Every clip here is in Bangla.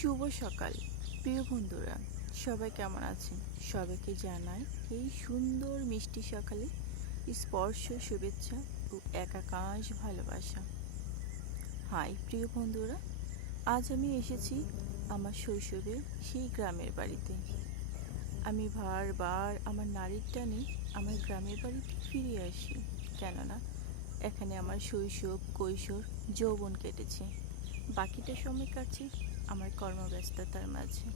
শুভ সকাল প্রিয় বন্ধুরা, সবাই কেমন আছেন? সবাইকে জানাই এই সুন্দর মিষ্টি সকালে স্পর্শ শুভেচ্ছা ও একাকাশ ভালোবাসা। হাই প্রিয় বন্ধুরা, আজ আমি এসেছি আমার শৈশবের সেই গ্রামের বাড়িতে। আমি বারবার আমার নারীর টানে আমার গ্রামের বাড়িতে ফিরে আসি, কেননা এখানে আমার শৈশব, কৈশোর, যৌবন কেটেছে। বাকিটা সময় কাটছে আমার কর্মব্যস্ততার মাঝে।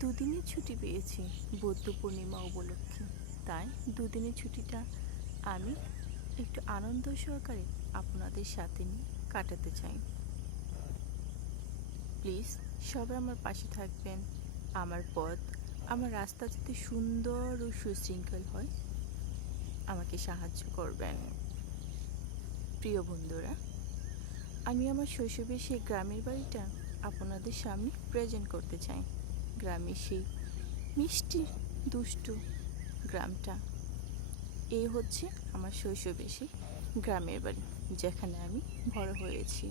দুদিনের ছুটি পেয়েছি বৌদ্ধ পূর্ণিমা উপলক্ষে, তাই দুদিনের ছুটিটা আমি একটু আনন্দ সহকারে আপনাদের সাথে নিয়ে কাটাতে চাই। প্লিজ সবাই আমার পাশে থাকবেন। আমার পথ, আমার রাস্তা যাতে সুন্দর ও সুশৃঙ্খল হয়, আমাকে সাহায্য করবেন। প্রিয় বন্ধুরা, আমি আমার শৈশবের সেই গ্রামের বাড়িটা আপনাদের সামনে প্রেজেন্ট করতে চাই। গ্রামের সেই মিষ্টি দুষ্টু গ্রামটা, এই হচ্ছে আমার শৈশবের সেই গ্রামের বাড়ি, যেখানে আমি বড় হয়েছি।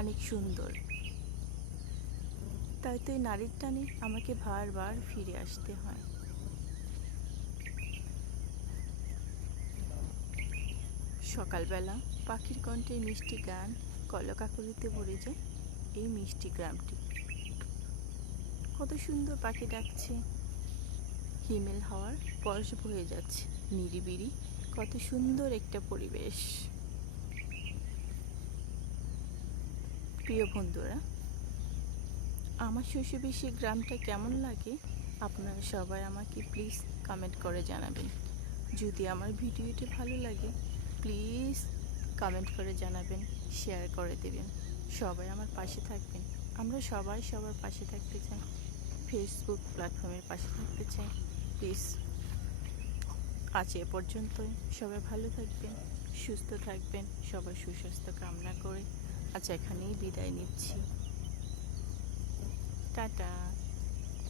অনেক সুন্দর, তাই তো এই নারীর টানে আমাকে বারবার ফিরে আসতে হয়। সকালবেলা পাখির কণ্ঠে মিষ্টি গান কলকাকলিতে ভরে যায় এই মিষ্টি গ্রামটি। কত সুন্দর পাখি ডাকছে, হিমেল হাওয়ার পরশ বয়ে যাচ্ছে নিরিবিলি, কত সুন্দর একটা পরিবেশ। প্রিয় বন্ধুরা, আমার শৈশবে সেই গ্রামটা কেমন লাগে আপনারা সবাই আমাকে প্লিজ কমেন্ট করে জানাবেন। যদি আমার ভিডিওটি ভালো লাগে প্লিজ কমেন্ট করে জানাবেন, শেয়ার করে দেবেন। সবাই আমার পাশে থাকবেন। আমরা সবাই সবার পাশে থাকতে চাই, ফেসবুক প্ল্যাটফর্মের পাশে থাকতে চাই। প্লিজ আজ এ পর্যন্তই। সবাই ভালো থাকবেন, সুস্থ থাকবেন, সবার সুস্বাস্থ্য কামনা করে আজ এখানেই বিদায় নিচ্ছি। টাটা।